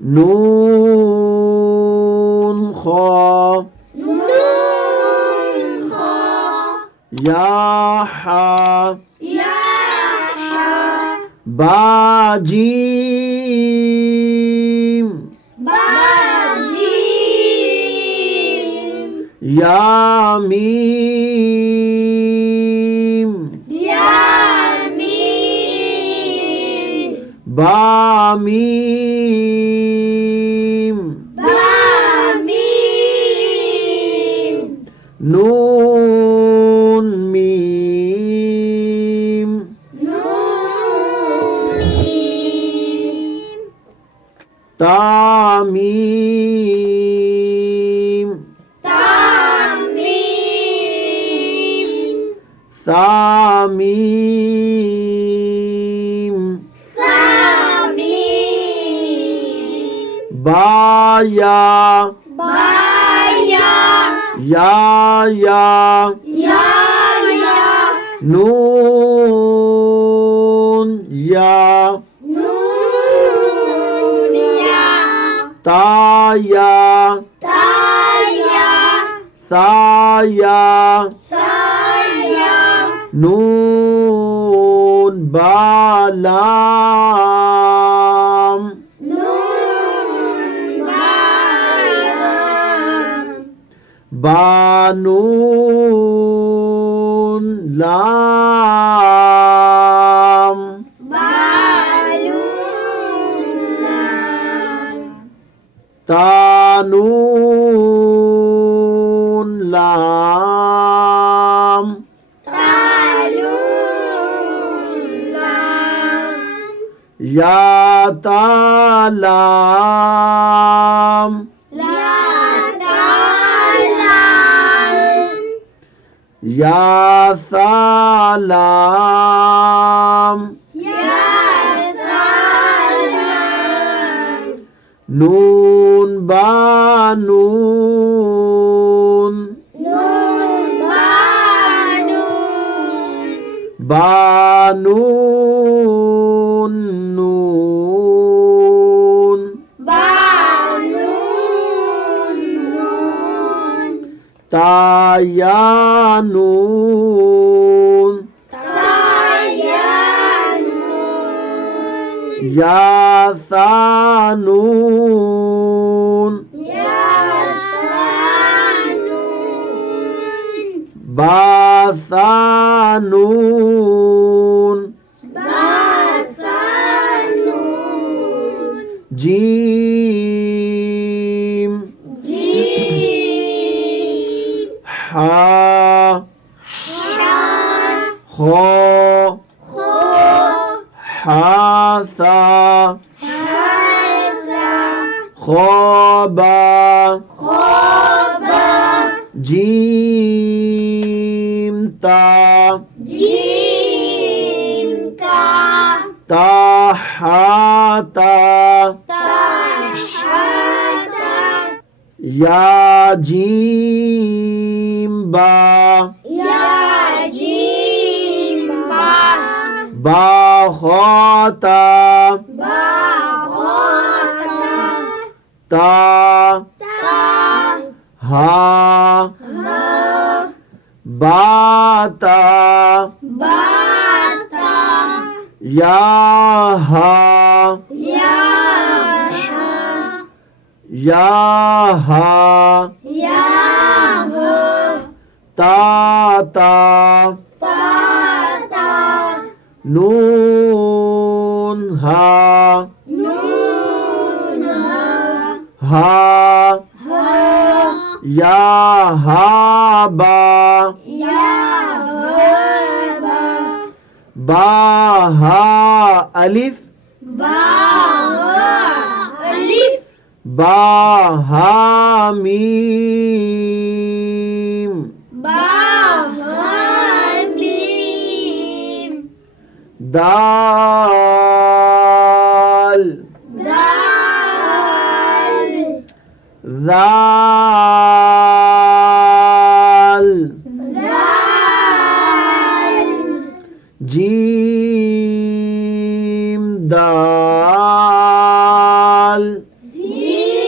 नून खा या हा बा जीम या मीम बा मीम नून मीम तामीम सामीम बाया या नून या ताया साया नून बालाम बानून लाम तानून लाम या तालाम या सालाम नून बानून बानून नून तायानून यासानून बासानून जीम हा खो हासा खोबा जीम ता ताहाता या जीम बा बाहोता ता हा बाता या हा या हा ता नून हा या हा बा हा अलिफ बा हा मीम दाल दाल जीम दाल जीम